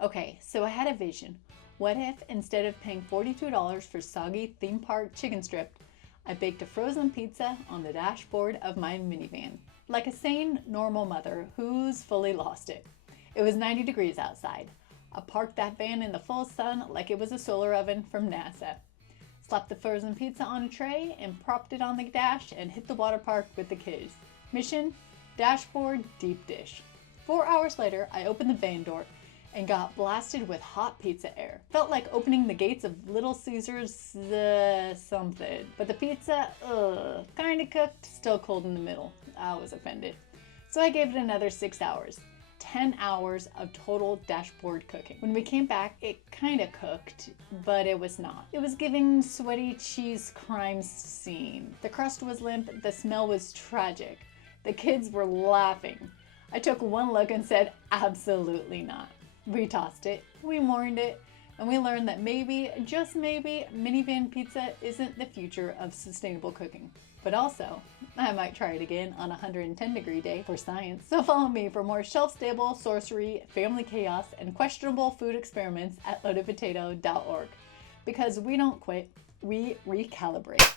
Okay, so I had a vision. What if instead of paying $42 for soggy theme park chicken strip, I baked a frozen pizza on the dashboard of my minivan? Like a sane, normal mother who's fully lost it. It was 90 degrees outside. I parked that van in the full sun like it was a solar oven from NASA. Slapped the frozen pizza on a tray and propped it on the dash and hit the water park with the kids. Mission: dashboard deep dish. 4 hours later, I opened the van door and got blasted with hot pizza air. Felt like opening the gates of Little Caesars something. But the pizza, kinda cooked, still cold in the middle. I was offended. So I gave it another 6 hours. 10 hours of total dashboard cooking. When we came back, it kinda cooked, but it was not. It was giving sweaty cheese crime scene. The crust was limp, the smell was tragic. The kids were laughing. I took one look and said, absolutely not. We tossed it, we mourned it, and we learned that maybe, just maybe, minivan pizza isn't the future of sustainable cooking. But also, I might try it again on a 110-degree day for science. So follow me for more shelf-stable sorcery, family chaos, and questionable food experiments at eaudepotato.org. Because we don't quit, we recalibrate.